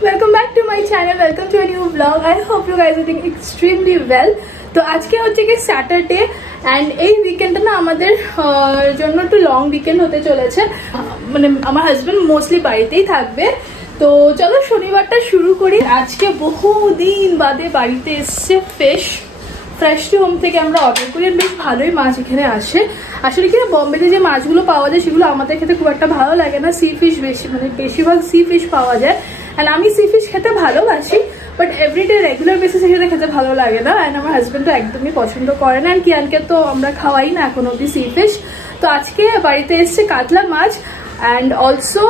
Welcome back to my channel. Welcome to a new vlog. I hope you guys are doing extremely well. তো আজকে হচ্ছে কি Saturday and এই উইকেন্ডটা না আমাদের জন্য একটু লং উইকেন্ড হতে চলেছে। মানে আমার হাজবেন্ড মোস্টলি বাড়িতেই থাকবে। তো চলো শনিবারটা শুরু করি। আজকে বহুদিন বাদে বাড়িতে এসছে ফ্রেশ টু হোম থেকে আমরা অর্ডার করি। বেশ ভালোই মাছ এখানে আসে। আসলে কি বম্বেতে যে মাছগুলো পাওয়া যায় সেগুলো আমাদের খেতে খুব একটা ভালো লাগে না। সি ফিশ বেশিরভাগ সি ফিশ পাওয়া যায়। অ্যান্ড আমি সি ফিশ খেতে ভালোবাসি, বাট এভরিডে রেগুলার বেসিসে সেটা খেতে ভালো লাগে না। অ্যান্ড আমার হাজব্যান্ড তো একদমই পছন্দ করে না। অ্যান্ড কিয়ানকে তো আমরা খাওয়াই না এখন অব্দি সি ফিশ। তো আজকে বাড়িতে এসছে কাতলা মাছ অ্যান্ড অলসো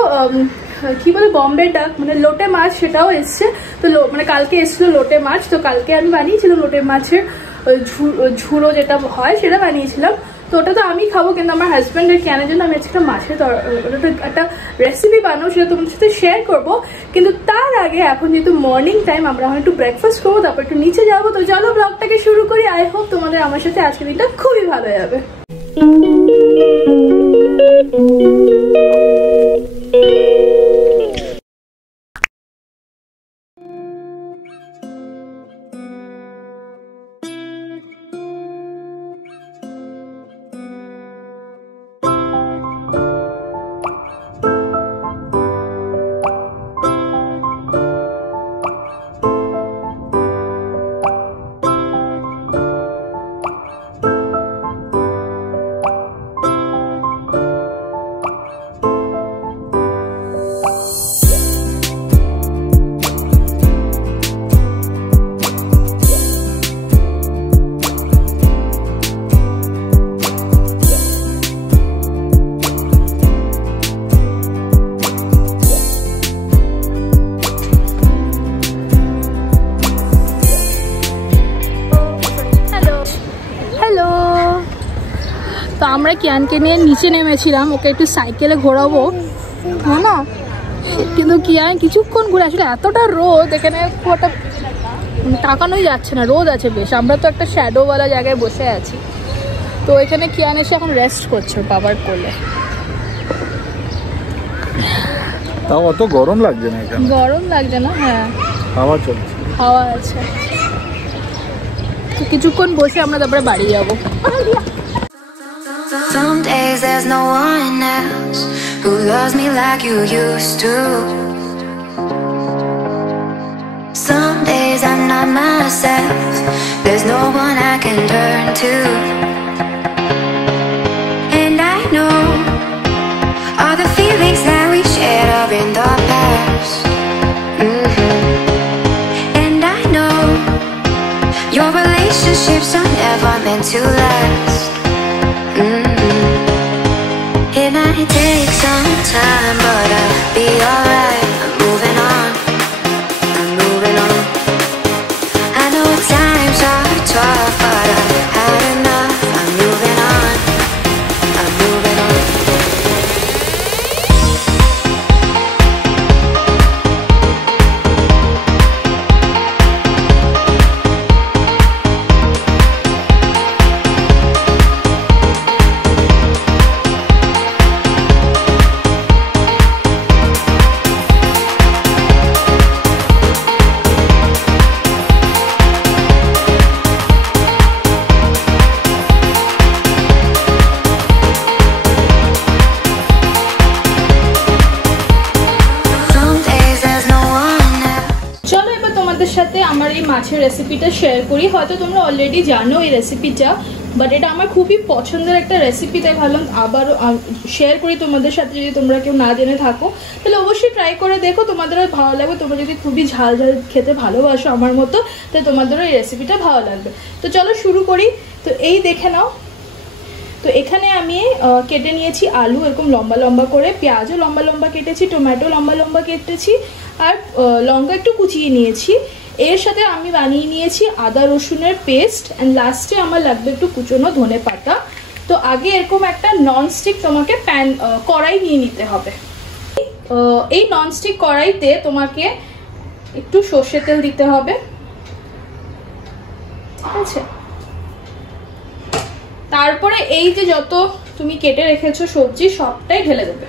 কি বলে বম্বে ডাক মানে লোটে মাছ, সেটাও এসছে। তো মানে কালকে এসছিল লোটে মাছ। তো কালকে আমি বানিয়েছিলাম লোটে মাছের ঝুড়ো যেটা হয় সেটা বানিয়েছিলাম। তো ওটা তো আমি খাবো, কিন্তু আমার হাজব্যান্ডের কেনার জন্য আমি আজকে একটা মাছের একটা রেসিপি বানাবো, সেটা তোমাদের সাথে শেয়ার করবো। কিন্তু তার আগে এখন যেহেতু মর্নিং টাইম, আমরা এখন একটু ব্রেকফাস্ট করবো, তারপর একটু নিচে যাবো। তো চলো ব্লগটাকে শুরু করি। আই হোপ তোমাদের আমার সাথে আজকের দিনটা খুবই ভালো যাবে। তো আমরা কিয়ানকে নিয়ে নিচে নেমেছিলাম, ওকে একটু সাইকেলে ঘোরাবো, হ্যাঁ না? কিন্তু কিয়ান কিছুক্ষণ ঘুরে আসলে এতটা রোদ এখানে খুব একটা তাকানোই যাচ্ছে না, রোদ আছে বেশ। আমরা তো একটা শ্যাডোওয়ালা জায়গায় বসে আছি। তো এখানে কিয়ান এসে এখন রেস্ট করছে বাবার কোলে। তাও অত গরম লাগছে না এখানে। গরম লাগছে না, হ্যাঁ হাওয়া চলছে, হাওয়া আছে। তো কিছুক্ষণ বসে আমরা তারপরে বাড়ি যাবো। Some days there's no one else who loves me like you used to. Some days I'm not myself, there's no one I can turn to. And I know all the feelings that we shared are in the past. And I know your relationships are never meant to last. It might take some time, but I'll be alright. I'm moving on, I'm moving on. I know times are tough, but I've had enough. I'm moving on, I'm moving on. সাথে আমার এই মাছের রেসিপিটা share করি। হয়তো তোমরা already জানো এই রেসিপিটা, বাট এটা আমার খুবই পছন্দের একটা রেসিপি, তাই ভাবলাম আবারও শেয়ার করি তোমাদের সাথে। যদি তোমরা কেউ না জেনে থাকো তাহলে অবশ্যই ট্রাই করে দেখো, তোমাদেরও ভালো লাগবে। তোমরা যদি খুবই ঝাল ঝাল খেতে ভালোবাসো আমার মতো, তাই তোমাদেরও এই রেসিপিটা ভালো লাগবে। তো চলো শুরু করি। তো এই দেখে নাও, তো এখানে আমি কেটে নিয়েছি আলু এরকম লম্বা লম্বা করে, পেঁয়াজও লম্বা লম্বা কেটেছি, টমেটো লম্বা লম্বা কেটেছি, আর লঙ্কা একটু কুচিয়ে নিয়েছি। এর সাথে আমি বানিয়ে নিয়েছি আদা রসুনের পেস্ট, অ্যান্ড লাস্টে আমার লাগবে একটু কুচনো ধনে পাতা। তো আগে এরকম একটা ননস্টিক তোমাকে কড়াই নিয়ে নিতে হবে। এই ননস্টিক কড়াইতে তোমাকে একটু সর্ষের তেল দিতে হবে, ঠিক আছে? তারপরে এই যে যত তুমি কেটে রেখেছো সবজি সবটাই ঢেলে দেবে।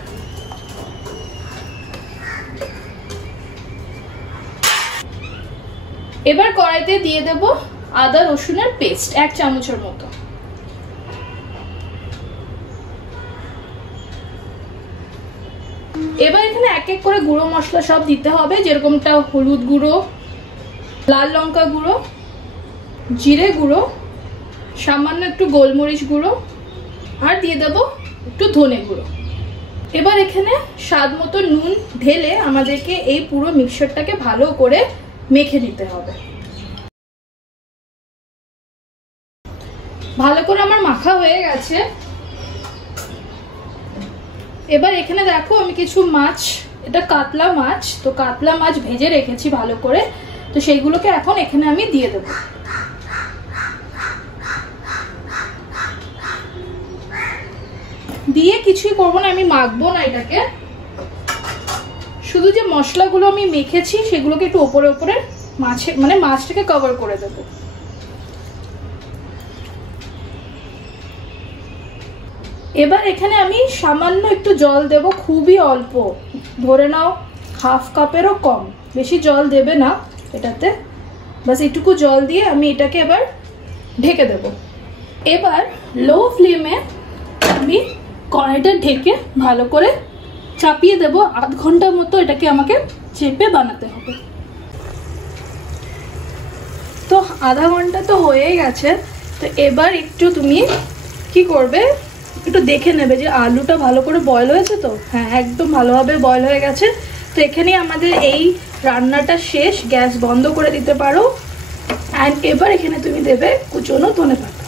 এবার কড়াইতে দিয়ে দেব আদা রসুনের পেস্ট 1 চামচের মতো। এবার এখানে এক এক করে গুঁড়ো মশলা সব দিতে হবে, যেরকমটা হলুদ গুঁড়ো, লাল লঙ্কা গুঁড়ো, জিরে গুঁড়ো, সামান্য একটু গোলমরিচ গুঁড়ো, আর দিয়ে দেব একটু ধনে গুঁড়ো। এবার এখানে স্বাদ মতো নুন ঢেলে আমাদেরকে এই পুরো মিক্সচারটাকে ভালো করে মেখে নিতে হবে। ভালো করে আমার মাখা হয়ে গেছে। এবার এখানে দেখো আমি কিছু মাছ, এটা কাতলা মাছ, তো কাতলা মাছ ভেজে রেখেছি ভালো করে, তো সেইগুলোকে এখন এখানে আমি দিয়ে দেব। দিয়ে কিছুই করবো না, আমি মাখবো না এটাকে, শুধু যে মশলাগুলো আমি মেখেছি সেগুলোকে একটু ওপরে ওপরে মাছে মানে মাছটাকে কভার করে দেব। এবার এখানে আমি সামান্য একটু জল দেব, খুবই অল্প, ধরে নাও হাফ কাপেরও কম, বেশি জল দেবে না এটাতে, বাস এইটুকু জল দিয়ে আমি এটাকে এবার ঢেকে দেব। এবার লো ফ্লেমে আমি কড়াইটা ঢেকে ভালো করে চাপিয়ে দেব, আধ ঘন্টার মতো এটাকে আমাকে চেপে বানাতে হবে। তো আধা ঘন্টা তো হয়ে গেছে, তো এবার একটু তুমি কি করবে, একটু দেখে নেবে যে আলুটা ভালো করে বয়েল হয়েছে। তো হ্যাঁ, একদম ভালোভাবে বয়েল হয়ে গেছে। তো এখানেই আমাদের এই রান্নাটা শেষ, গ্যাস বন্ধ করে দিতে পারো। অ্যান্ড এবার এখানে তুমি দেবে কুচনো ধনেপাতা।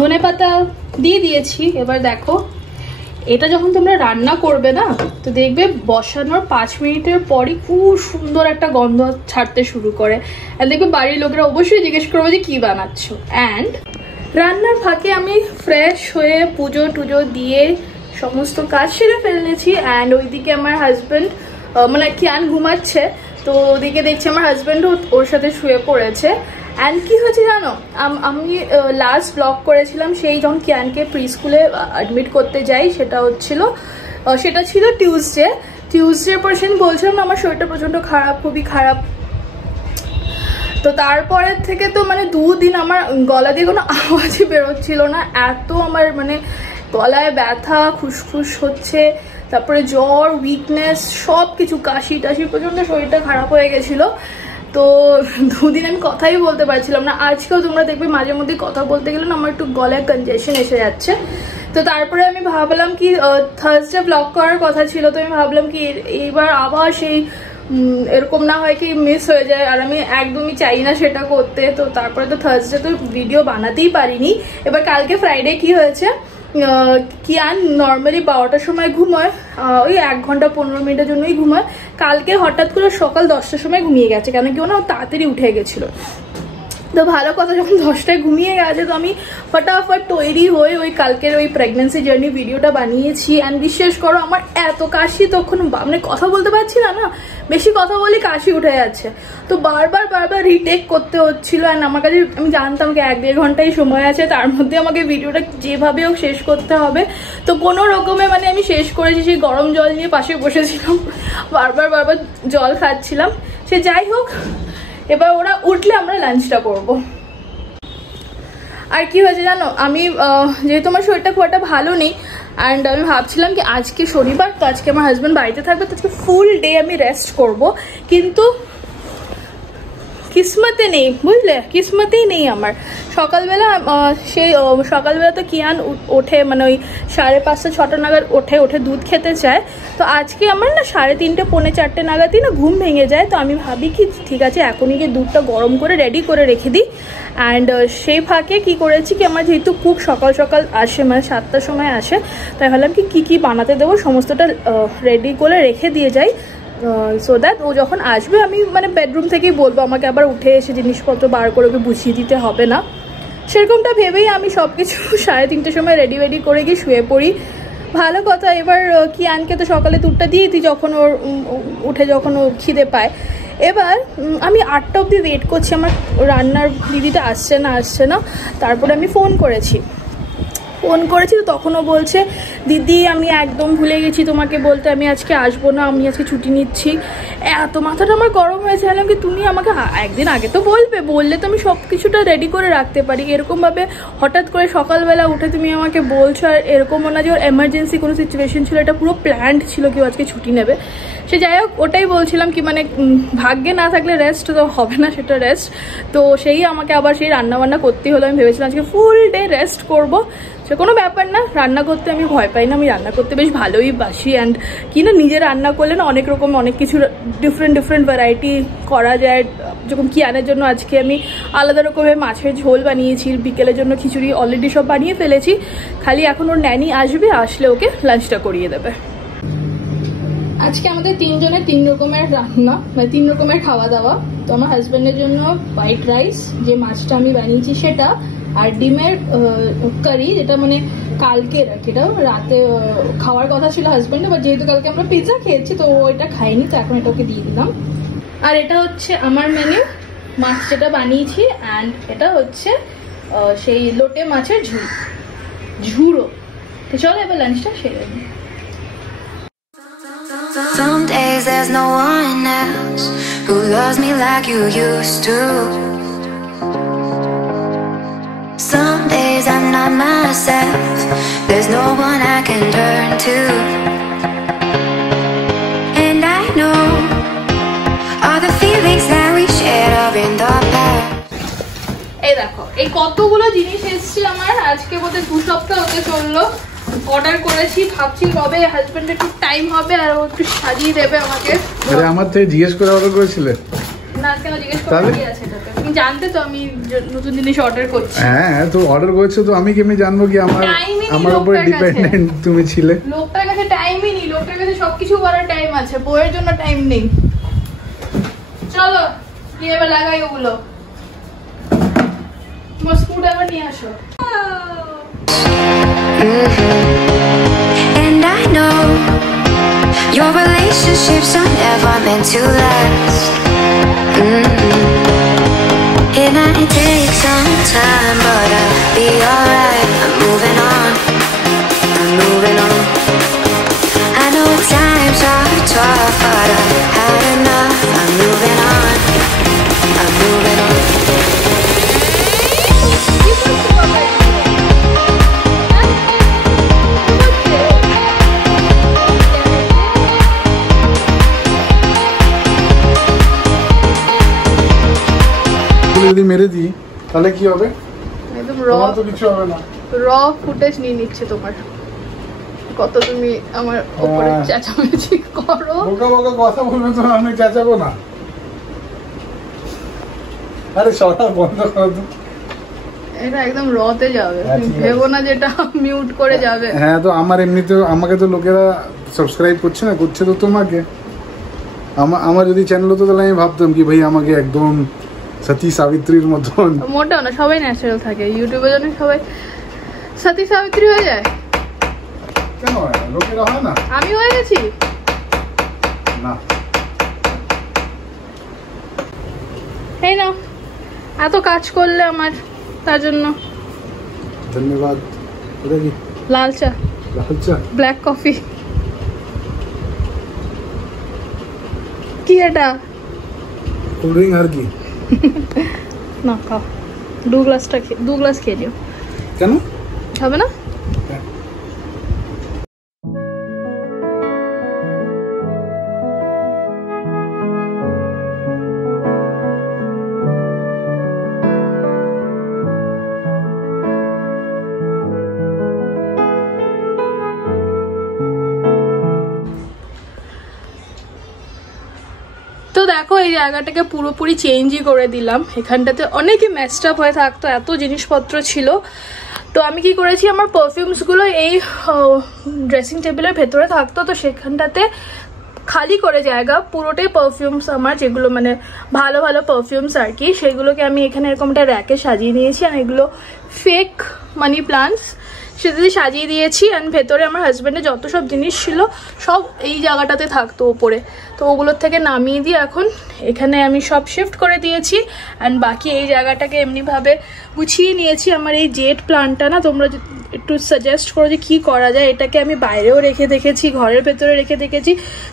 ধনেপাতা দিয়ে দিয়েছি। এবার দেখো এটা যখন তোমরা রান্না করবে না, তো দেখবে বসানোর 5 মিনিটের পরই খুব সুন্দর একটা গন্ধ ছাড়তে শুরু করে। আর দেখবে বাড়ির লোকেরা অবশ্যই জিজ্ঞেস করবে যে কি বানাচ্ছ। অ্যান্ড রান্নার ফাঁকে আমি ফ্রেশ হয়ে পুজো টুজো দিয়ে সমস্ত কাজ সেরে ফেলেছি। অ্যান্ড ওইদিকে আমার হাজব্যান্ড মানে কিয়ান ঘুমাচ্ছে, তো ওদিকে দেখছি আমার হাজব্যান্ডও ওর সাথে শুয়ে পড়েছে। অ্যান্ড কি হয়েছে জানো, আমি লাস্ট ব্লগ করেছিলাম সেই যখন কিয়ানকে প্রি স্কুলে অ্যাডমিট করতে যাই, সেটা ছিল টিউসডের পর সেদিন বলছিলাম না আমার শরীরটা প্রচণ্ড খারাপ, খুবই খারাপ। তো তারপরের থেকে তো মানে 2 দিন আমার গলা দিয়ে কোনো আওয়াজই বেরোচ্ছিল না, এত আমার মানে গলায় ব্যথা, খুসখুস হচ্ছে, তারপরে জ্বর, উইকনেস, সব কিছু, কাশি টাশি, প্রচণ্ড শরীরটা খারাপ হয়ে গেছিলো। তো 2 দিন আমি কথাই বলতে পারছিলাম না। আজকেও তোমরা দেখবে মাঝে মধ্যে কথা বলতে গেলে না আমার একটু গলায় কনজেশন এসে যাচ্ছে। তো তারপরে আমি ভাবলাম কি থার্সডে ব্লগ করার কথা ছিল, তো আমি ভাবলাম কি এইবার আবার সেই এরকম না হয় কি মিস হয়ে যায়, আর আমি একদমই চাই না সেটা করতে। তো তারপরে তো থার্সডে তো ভিডিও বানাতেই পারিনি। এবার কালকে ফ্রাইডে কি হয়েছে, কিয়ান নর্মালি 12টার সময় ঘুমায়, ওই 1 ঘন্টা 15 মিনিটের জন্যই ঘুমায়। কালকে হঠাৎ করে সকাল 10টার সময় ঘুমিয়ে গেছে, কেন কি না ও তাড়াতাড়ি উঠে গেছিলো। তো ভালো কথা, যখন 10টায় ঘুমিয়ে গেছে তো আমি ফটাফট তৈরি হয়ে ওই কালকের ওই প্রেগনেন্সি জার্নি ভিডিওটা বানিয়েছি। অ্যান্ড বিশ্বাস করো আমার এত কাশি, তখন মানে কথা বলতে পারছি না, বেশি কথা বলে কাশি উঠে যাচ্ছে। তো বারবার রিটেক করতে হচ্ছিলো। অ্যান্ড আমার কাছে, আমি জানতাম কি 1-1.5 ঘন্টাই সময় আছে, তার মধ্যে আমাকে ভিডিওটা যেভাবে হোক শেষ করতে হবে। তো কোনো রকমে মানে আমি শেষ করেছি। সেই গরম জল নিয়ে পাশে বসেছিলাম, বারবার জল খাচ্ছিলাম। সে যাই হোক, এবার ওরা উঠলে আমরা লাঞ্চটা করব। আর কি হয়েছে জানো, আমি যেহেতু আমার শরীরটা খুব একটা ভালো নেই, অ্যান্ড আমি ভাবছিলাম কি আজকে শনিবার, তো আজকে আমার হাজব্যান্ড বাড়িতে থাকবে, তো আজকে ফুল ডে আমি রেস্ট করব। কিন্তু কিসমতে নেই, বুঝলে, কিসমতেই নেই আমার। সকালবেলা তো কিয়ান ওঠে মানে ওই 5:30-6টা নাগাদ ওঠে দুধ খেতে চায়। তো আজকে আমার না 3:30 পৌনে 4টে নাগাদই না ঘুম ভেঙে যায়। তো আমি ভাবি কি ঠিক আছে এখনই গিয়ে দুধটা গরম করে রেডি করে রেখে দিই। অ্যান্ড সেই ফাঁকে কি করেছি কি, আমার যেহেতু কুক সকাল আসে, মানে 7টার সময় আসে, তাই ভাবলাম কি বানাতে দেবো সমস্তটা রেডি করে রেখে দিয়ে যাই, সো দ্যাট ও যখন আসবে আমি মানে বেডরুম থেকেই বলবো, আমাকে আবার উঠে এসে জিনিসপত্র বার করে ওকে বুঝিয়ে দিতে হবে না। সেরকমটা ভেবেই আমি সব কিছু 3:30টার সময় রেডি করে গিয়ে শুয়ে পড়ি। ভালো কথা, এবার কিয়ানকে তো সকালে দুধটা দিয়ে দিই যখন ওর উঠে, যখন ও খিদে পায়। এবার আমি 8টা অবধি ওয়েট করছি, আমার রান্নার দিদিটা আসছে না। তারপরে আমি ফোন করেছি, ফোন করেছি তো তখনও বলছে দিদি আমি একদম ভুলে গেছি তোমাকে বলতে, আমি আজকে আসবো না, আমি আজকে ছুটি নিচ্ছি। এত মাথাটা আমার গরম হয়েছে, বললাম কি তুমি আমাকে একদিন আগে তো বললে তো আমি সব কিছুটা রেডি করে রাখতে পারি। এরকমভাবে হঠাৎ করে সকালবেলা উঠে তুমি আমাকে বলছো, আর এরকমও না যে ওর এমার্জেন্সি কোনো সিচুয়েশন ছিল, এটা পুরো প্ল্যান্ড ছিল কেউ আজকে ছুটি নেবে। সে যাই হোক, ওটাই বলছিলাম কি মানে ভাগ্যে না থাকলে রেস্ট তো হবে না, সেটা রেস্ট। তো সেই আমাকে আবার সেই রান্নাবান্না করতেই হলো। আমি ভেবেছিলাম আজকে ফুল ডে রেস্ট করবো, সে কোনো ব্যাপার না। রান্না করতে আমি ভয় পাই না, আমি রান্না করতে বেশ ভালোই বাসি। অ্যান্ড কি না, নিজে রান্না করলে না অনেক রকম অনেক কিছু ডিফারেন্ট ভ্যারাইটি করা যায়। যখন কিয়ানের জন্য আজকে আমি আলাদা রকমের মাছের ঝোল বানিয়েছি, বিকেলের জন্য খিচুড়ি অলরেডি সব বানিয়ে ফেলেছি, খালি এখন ওর ন্যানি আসবে, আসলে ওকে লাঞ্চটা করিয়ে দেবে। আজকে আমাদের 3 জনের 3 রকমের রান্না, মানে 3 রকমের খাওয়া দাওয়া। তো আমার হাজব্যান্ডের জন্য হোয়াইট রাইস, যে মাছটা আমি বানিয়েছি সেটা, আর ডিমের কারি, যেটা মানে কালকে এটা রাতে খাওয়ার কথা ছিল হাজব্যান্ডে, বা যেহেতু কালকে আমরা পিৎজা খেয়েছি তো ওইটা খাইনি, তো এখন এটা ওকে দিয়ে দিলাম। আর এটা হচ্ছে আমার মেনু, মাছ যেটা বানিয়েছি, অ্যান্ড এটা হচ্ছে সেই লোটে মাছের ঝুড়ো। তো চলো এবার লাঞ্চটা সেরে নিই। Some days there's no one else who loves me like you used to. Some days I'm not myself, there's no one I can turn to. And I know all the feelings that we shared are in the past. এই দেখো, এই কতগুলো জিনিস এসছে আমার, আজকে বোধহয় 2 সপ্তাহ হতে চললো। অর্ডার করেছি, ভাবছি কবে হাজবেন্ড একটু টাইম হবে আর ও একটু সাজিয়ে দেবে আমাকে। আরে আমার থেকে জিজ্ঞেস করে অর্ডার করেছিলে? না, কেন জিজ্ঞেস করে কি আছে এটাতে? তুমি জানতে তো আমি নতুন জিনিস অর্ডার করছি। হ্যাঁ, তো অর্ডার করেছো তো আমি কেমনে জানবো কি আমার উপরে ডিপেন্ডেন্ট তুমি ছিলে? লোকটার কাছে টাইমই নেই, লোকটার কাছে সবকিছু করার টাইম আছে, বইয়ের জন্য টাইম নেই। চলো গিয়ে এবার লাগাই ওগুলো। তোমার স্কুট আবার নিয়ে আসো। And I know your relationships are never meant to last. It might take some time, but I'll be alright. I'm moving on, I'm moving on. I know times are tough, but I've had enough. I'm moving on, I'm moving on. যদি মেরে দিই তাহলে কি হবে? একদম তোমার তো কিছু হবে না। র ফুটেজ নিয়ে নিচ্ছে তোমার। কত তুমি আমার উপরে চেঁচামেচি করো। বোকা বোকা কথা বলবে তো, আমি চেঁচাবো না। আরে সরা বন্ধ করো তো। এটা একদম রতে যাবে, ভেবো না যেটা মিউট করে যাবে। হ্যাঁ, তো আমার এমনিতে আমাকে তো লোকেরা সাবস্ক্রাইব করছে না, করছে তো তোমাকে। আমার যদি চ্যানেল হতো তাহলে আমি ভাবতাম কি ভাই আমাকে একদম সতী সাবিত্রীর মতন। মোটেও না, সবাই ন্যাচারাল থাকে ইউটিউবে, জন্য সবাই সতী সাবিত্রী হয়ে যায়। কেন হয় না? লোকেরা হয় না? আমি হয়ে গেছি না। এই না, এত কাজ করলে আমার, তার জন্য ধন্যবাদ। এটা কি? লাল চা, লাল চা, ব্ল্যাক কফি। কি এটা? কোল্ড ড্রিঙ্ক আর কি? না খাও, 2 গ্লাস খেয়ে নিও। কেন হবে না? তো দেখো, এই জায়গাটাকে পুরোপুরি চেঞ্জই করে দিলাম। এখানটাতে অনেকই মেসড আপ হয়ে থাকতো, এত জিনিসপত্র ছিল। তো আমি কি করেছি, আমার পারফিউমসগুলো এই ড্রেসিং টেবিলের ভেতরে থাকতো, তো সেখানটাতে খালি করে জায়গা পুরোটাই পারফিউমস আমার, যেগুলো মানে ভালো ভালো পারফিউমস আর কি, সেগুলোকে আমি এখানে এরকম একটা র্যাকে সাজিয়ে নিয়েছি। আর এগুলো ফেক মানি প্লান্টস, সেটাতে সাজিয়ে দিয়েছি। অ্যান্ড ভেতরে আমার হাজব্যান্ডের যত সব জিনিস ছিল সব এই জায়গাটাতে থাকতো ওপরে, তো ওগুলোর থেকে নামিয়ে দিয়ে এখন এখানে আমি সব শিফট করে দিয়েছি। অ্যান্ড বাকি এই জায়গাটাকে এমনিভাবে গুছিয়ে নিয়েছি আমার এই জেড প্লান্টটা না। তোমরা একটু সাজেস্ট করো যে কী করা যায়। এটাকে আমি বাইরেও রেখে দেখেছি, ঘরের ভেতরে রেখে দেখেছি,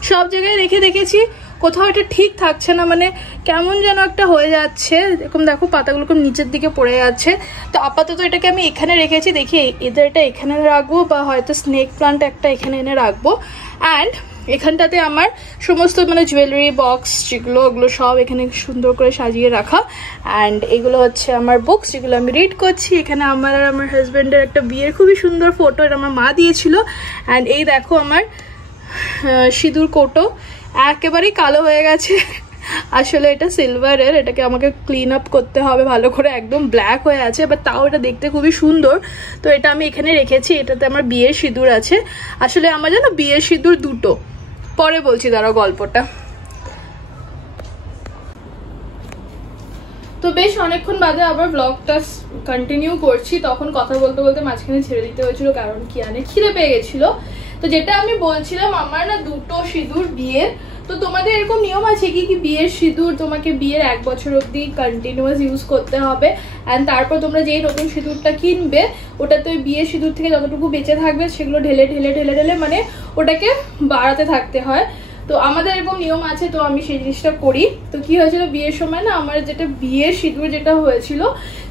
সব জায়গায় রেখে দেখেছি, কোথাও এটা ঠিক থাকছে না, মানে কেমন যেন একটা হয়ে যাচ্ছে। এরকম দেখো পাতাগুলো নিচের দিকে পড়ে যাচ্ছে। তো আপাতত এটাকে আমি এখানে রেখেছি, দেখি এদের এটা এখানে রাখবো বা হয়তো স্নেক প্লান্ট একটা এখানে এনে রাখবো। অ্যান্ড এখানটাতে আমার সমস্ত মানে জুয়েলারি বক্স যেগুলো, ওগুলো সব এখানে সুন্দর করে সাজিয়ে রাখা। অ্যান্ড এগুলো হচ্ছে আমার বুকস যেগুলো আমি রিড করছি। এখানে আমার আর আমার হাজব্যান্ডের একটা বিয়ের খুবই সুন্দর ফটো, এটা আমার মা দিয়েছিল। অ্যান্ড এই দেখো আমার সিঁদুর কোটো একেবারেই কালো হয়ে গেছে, আসলে এটা সিলভারের, এটাকে আমাকে ক্লিন আপ করতে হবে ভালো করে, একদম ব্ল্যাক হয়ে আছে, বাট তাও এটা দেখতে খুবই সুন্দর। তো এটা আমি এখানে রেখেছি, এটাতে আমার বিয়ের সিঁদুর আছে। আসলে আমার জানো বিয়ের সিঁদুর দুটো, পরে বলছি দাঁড়াও গল্পটা। তো বেশ অনেকক্ষণ বাদে আবার ব্লগটা কন্টিনিউ করছি। তখন কথা বলতে বলতে মাঝখানে ছেড়ে দিতে হয়েছিল, কারণ কি খিদে পেয়ে গেছিল। তো যেটা আমি বলছিলাম, আমার না দুটো সিঁদুর বিয়ের। তো তোমাদের এরকম নিয়ম আছে কি বিয়ের সিঁদুর তোমাকে বিয়ের 1 বছর অবধি কন্টিনিউয়াস ইউজ করতে হবে, অ্যান্ড তারপর তোমরা যেই নতুন সিঁদুরটা কিনবে ওটাতে ওই বিয়ের সিঁদুর থেকে যতটুকু বেঁচে থাকবে সেগুলো ঢেলে ঢেলে ঢেলে ঢেলে মানে ওটাকে বাড়াতে থাকতে হয়। তো আমাদের এরকম নিয়ম আছে, তো আমি সেই জিনিসটা করি। তো কি হয়েছিল বিয়ের সময় না, আমার যেটা বিয়ের সিঁদুর যেটা হয়েছিল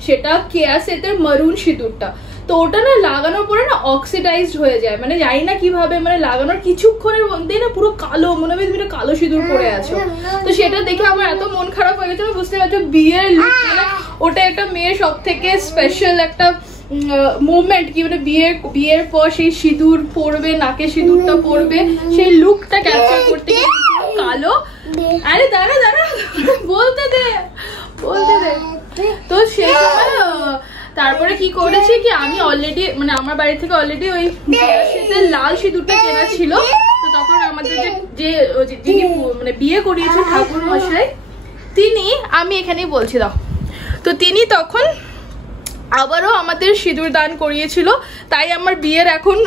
সেটা কেয়াসেতের মারুন সিঁদুরটা। তো ওটা না লাগানোর পরে না অক্সিডাইজড হয়ে যায়, মানে জানি না কিভাবে, মানে লাগানোর কিছুক্ষণের মধ্যেই না পুরো কালো, মনে হবে তুমি কালো সিঁদুর পরে আছো। তো সেটা দেখে আমার এত মন খারাপ হয়ে গেছে, বুঝতে পারছো বিয়ের লুক, ওটা একটা মেয়ের সব থেকে স্পেশাল একটা মোমেন্ট, কি মানে বিয়ের পর সেই সিঁদুর পরবে, নাকে সিঁদুরটা পরবে, সেই লুকটা ক্যাপচার করতে কালো। আরে দাঁড়া দাঁড়া বলতে দে। তো সেই সময় তারপরে কি করেছি কি আমি অলরেডি মানে আমার বাড়ি থেকে অলরেডি ওই লাল সিঁদুরটা কেনা ছিল। তো তখন আমাদের যিনি মানে বিয়ে করিয়েছেন ঠাকুর মশাই, তিনি, আমি এখানেই বলছি দাও, তো তিনি তখন আবারও আমাদের সিঁদুর দান করিয়েছিল। তাই আমার বিয়ের এখন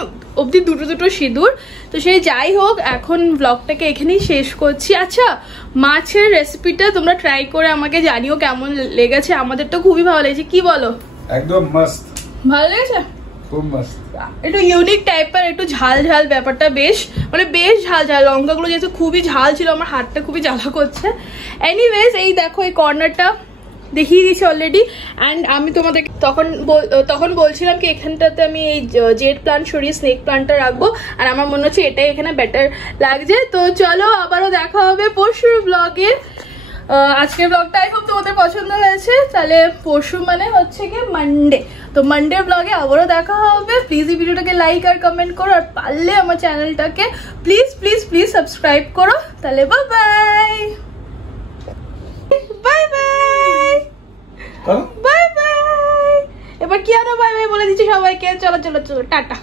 অবধি দুটো সিঁদুর। তো সেই যাই হোক, এখন ব্লগটাকে এখানেই শেষ করছি। আচ্ছা, মাছের রেসিপিটা তোমরা ট্রাই করে আমাকে জানিও কেমন লেগেছে। আমাদের তো খুবই ভালো লেগেছে, কি বলো? একদম মাস্ত, ভালো লেগেছে, খুব মাস্ত। একটু ইউনিক টাইপের, একটু ঝাল ঝাল ব্যাপারটা, বেশ মানে বেশ ঝাল ঝাল। লঙ্কাগুলো যেহেতু খুবই ঝাল ছিল, আমার হাতটা খুবই জ্বালা করছে। এনিওয়েজ, এই দেখো এই কর্নারটা দেখিয়ে দিয়েছি অলরেডি। অ্যান্ড আমি তোমাদের তখন বলছিলাম কি এখানটাতে আমি এই জেড প্লান্ট সরিয়ে স্নেক প্লান্টটা রাখবো, আর আমার মনে হচ্ছে এটাই এখানে বেটার লাগছে। তো চলো আবারও দেখা হবে পরশুর ব্লগে। আজকের ব্লগটা আই হোপ তোমাদের পছন্দ হয়েছে। তাহলে পরশু মানে হচ্ছে কি মানডে, তো মানডে ব্লগে আবারও দেখা হবে। প্লিজ এই ভিডিওটাকে লাইক আর কমেন্ট করো, আর পারলে আমার চ্যানেলটাকে প্লিজ প্লিজ প্লিজ সাবস্ক্রাইব করো। তাহলে bye bye, bye bye, bye bye. এবার কি আরো বাই বাই বলে দিচ্ছি সবাইকে। চলো চলো চলো, টাটা।